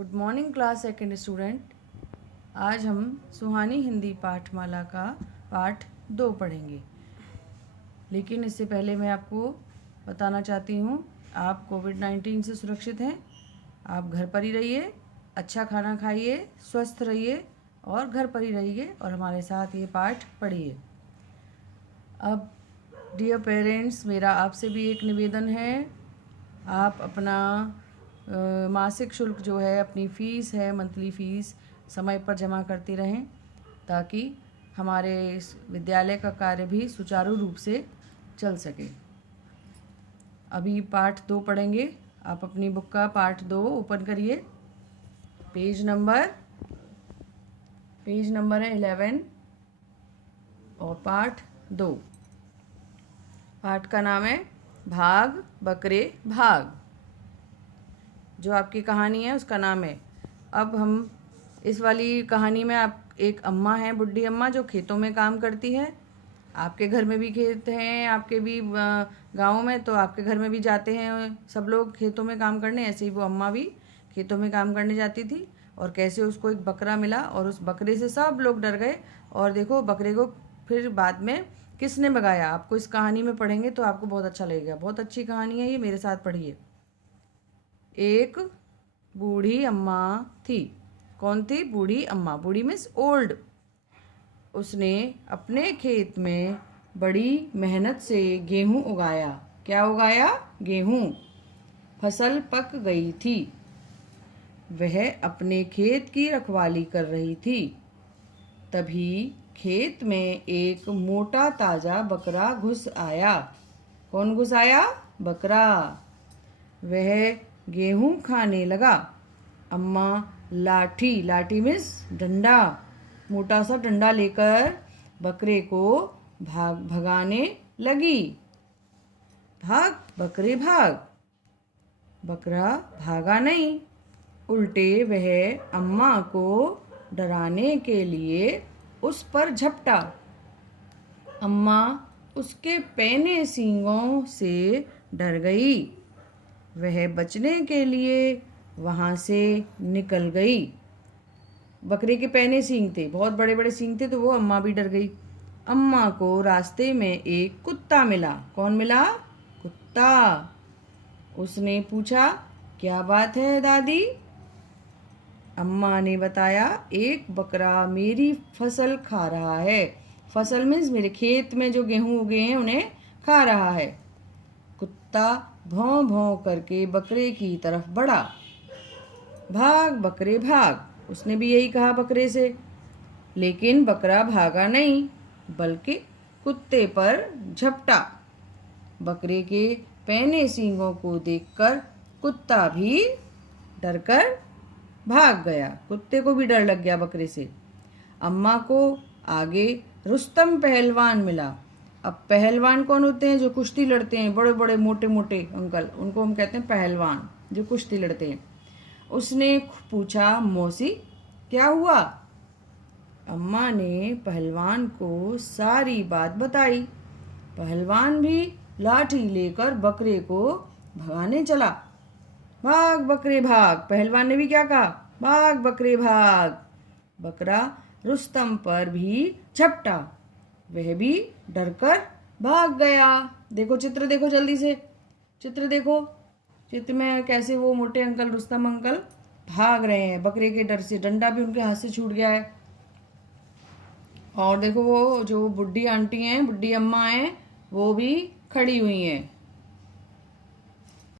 Good morning class second student. आज हम सुहानी हिंदी पाठमाला का पाठ 2 पढ़ेंगे। लेकिन इससे पहले मैं आपको बताना चाहती हूँ, आप कोविड-19 से सुरक्षित हैं। आप घर पर ही रहिए, अच्छा खाना खाइए, स्वस्थ रहिए और घर पर ही रहिए और हमारे साथ ये पाठ पढ़िए। अब डियर पेरेंट्स, मेरा आपसे भी एक निवेदन है, आप अपना मासिक शुल्क जो है, अपनी फ़ीस है, मंथली फ़ीस समय पर जमा करती रहें ताकि हमारे इस विद्यालय का कार्य भी सुचारू रूप से चल सके। अभी पाठ 2 पढ़ेंगे। आप अपनी बुक का पाठ 2 ओपन करिए। पेज नंबर है 11 और पाठ 2। पाठ का नाम है भाग बकरे भाग। जो आपकी कहानी है उसका नाम है। अब हम इस वाली कहानी में आप एक अम्मा है, बुढ़ी अम्मा, जो खेतों में काम करती है। आपके घर में भी खेत हैं, आपके भी गाँव में, तो आपके घर में भी जाते हैं सब लोग खेतों में काम करने। ऐसे ही वो अम्मा भी खेतों में काम करने जाती थी और कैसे उसको एक बकरा मिला और उस बकरे से सब लोग डर गए। और देखो बकरे को फिर बाद में किसने भगाया, आपको इस कहानी में पढ़ेंगे तो आपको बहुत अच्छा लगेगा। बहुत अच्छी कहानी है ये, मेरे साथ पढ़िए। एक बूढ़ी अम्मा थी। कौन थी? बूढ़ी अम्मा। बूढ़ी मीन्स ओल्ड। उसने अपने खेत में बड़ी मेहनत से गेहूं उगाया। क्या उगाया? गेहूं। फसल पक गई थी। वह अपने खेत की रखवाली कर रही थी। तभी खेत में एक मोटा ताजा बकरा घुस आया। कौन घुस आया? बकरा। वह गेहूं खाने लगा। अम्मा लाठी मीन्स डंडा, मोटा सा डंडा लेकर बकरे को भगाने लगी। भाग बकरे भाग। बकरा भागा नहीं, उल्टे वह अम्मा को डराने के लिए उस पर झपटा। अम्मा उसके पैने सींगों से डर गई। वह बचने के लिए वहाँ से निकल गई। बकरे के पैने सींग थे, बहुत बड़े बड़े सींग थे, तो वो अम्मा भी डर गई। अम्मा को रास्ते में एक कुत्ता मिला। कौन मिला? कुत्ता। उसने पूछा, क्या बात है दादी? अम्मा ने बताया, एक बकरा मेरी फसल खा रहा है। फसल मीन्स मेरे खेत में जो गेहूं उगे हैं उन्हें खा रहा है। कुत्ता भौं भौं करके बकरे की तरफ बढ़ा। भाग बकरे भाग। उसने भी यही कहा बकरे से, लेकिन बकरा भागा नहीं बल्कि कुत्ते पर झपटा। बकरे के पैने सींगों को देखकर कुत्ता भी डरकर भाग गया। कुत्ते को भी डर लग गया बकरे से। अम्मा को आगे रुस्तम पहलवान मिला। अब पहलवान कौन होते हैं? जो कुश्ती लड़ते हैं, बड़े बड़े मोटे मोटे अंकल, उनको हम कहते हैं पहलवान, जो कुश्ती लड़ते हैं। उसने पूछा, मौसी क्या हुआ? अम्मा ने पहलवान को सारी बात बताई। पहलवान भी लाठी लेकर बकरे को भगाने चला। भाग बकरे भाग। पहलवान ने भी क्या कहा? भाग बकरे भाग। बकरा रुस्तम पर भी झपटा। वह भी डरकर भाग गया। देखो चित्र देखो, जल्दी से चित्र देखो। चित्र में कैसे वो मोटे अंकल, रुस्तम अंकल भाग रहे हैं बकरे के डर से। डंडा भी उनके हाथ से छूट गया है। और देखो वो जो बुढ़ी आंटी हैं, बुढ़ी अम्मा हैं, वो भी खड़ी हुई हैं।